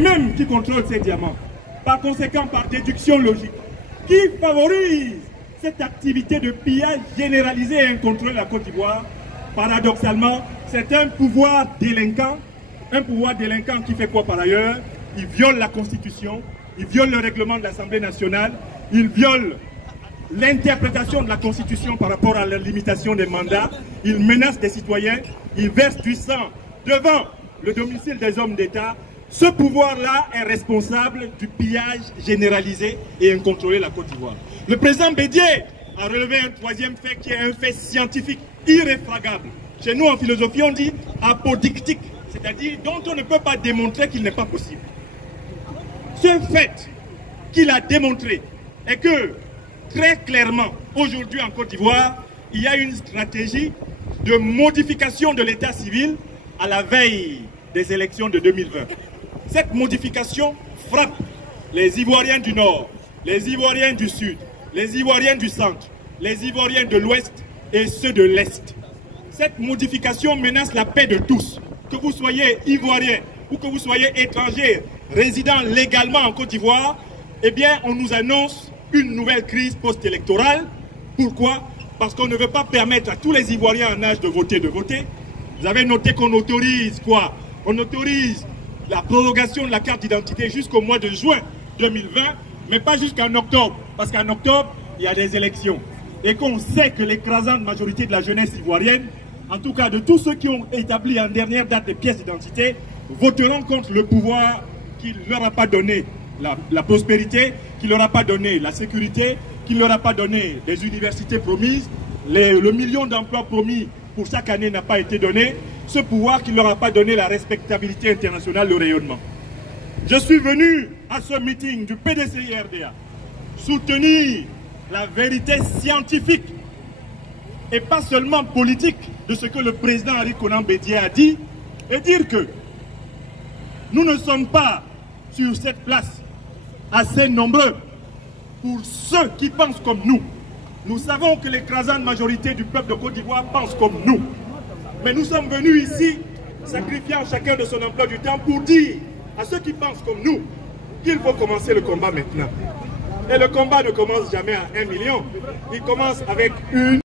mêmes qui contrôlent ces diamants. Par conséquent, par déduction logique, qui favorise cette activité de pillage généralisé et incontrôlé de la Côte d'Ivoire, paradoxalement, c'est un pouvoir délinquant qui fait quoi par ailleurs? Il viole la Constitution, il viole le règlement de l'Assemblée nationale, il viole l'interprétation de la Constitution par rapport à la limitation des mandats, il menace des citoyens, il verse du sang devant le domicile des hommes d'État. Ce pouvoir-là est responsable du pillage généralisé et incontrôlé de la Côte d'Ivoire. Le président Bédié a relevé un troisième fait qui est un fait scientifique irréfragable. Chez nous, en philosophie, on dit apodictique, c'est-à-dire dont on ne peut pas démontrer qu'il n'est pas possible. Ce fait qu'il a démontré est que, très clairement, aujourd'hui en Côte d'Ivoire, il y a une stratégie de modification de l'état civil à la veille des élections de 2020. Cette modification frappe les Ivoiriens du Nord, les Ivoiriens du Sud, les Ivoiriens du Centre, les Ivoiriens de l'Ouest et ceux de l'Est. Cette modification menace la paix de tous. Que vous soyez Ivoirien ou que vous soyez étranger résidant légalement en Côte d'Ivoire, eh bien, on nous annonce une nouvelle crise post-électorale. Pourquoi? Parce qu'on ne veut pas permettre à tous les Ivoiriens en âge de voter. Vous avez noté qu'on autorise quoi? On autorise la prolongation de la carte d'identité jusqu'au mois de juin 2020, mais pas jusqu'en octobre, parce qu'en octobre, il y a des élections. Et qu'on sait que l'écrasante majorité de la jeunesse ivoirienne, en tout cas de tous ceux qui ont établi en dernière date des pièces d'identité, voteront contre le pouvoir qui ne leur a pas donné la prospérité, qui ne leur a pas donné la sécurité, qui ne leur a pas donné les universités promises, le million d'emplois promis pour chaque année n'a pas été donné, ce pouvoir qui ne leur a pas donné la respectabilité internationale, le rayonnement. Je suis venu à ce meeting du PDCI-RDA soutenir la vérité scientifique et pas seulement politique de ce que le président Henri Konan Bédié a dit, et dire que nous ne sommes pas sur cette place assez nombreux pour ceux qui pensent comme nous. Nous savons que l'écrasante majorité du peuple de Côte d'Ivoire pense comme nous. Mais nous sommes venus ici, sacrifiant chacun de son emploi du temps pour dire à ceux qui pensent comme nous qu'il faut commencer le combat maintenant. Et le combat ne commence jamais à 1 million, il commence avec une